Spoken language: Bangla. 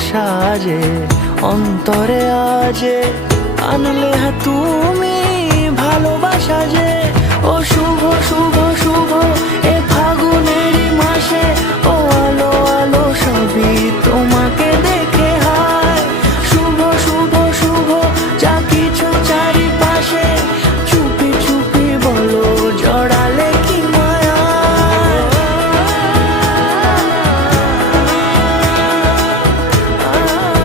সাজে অন্তরে আজে আনলে তুমি ভালোবাসা যে ও শুভ শুভ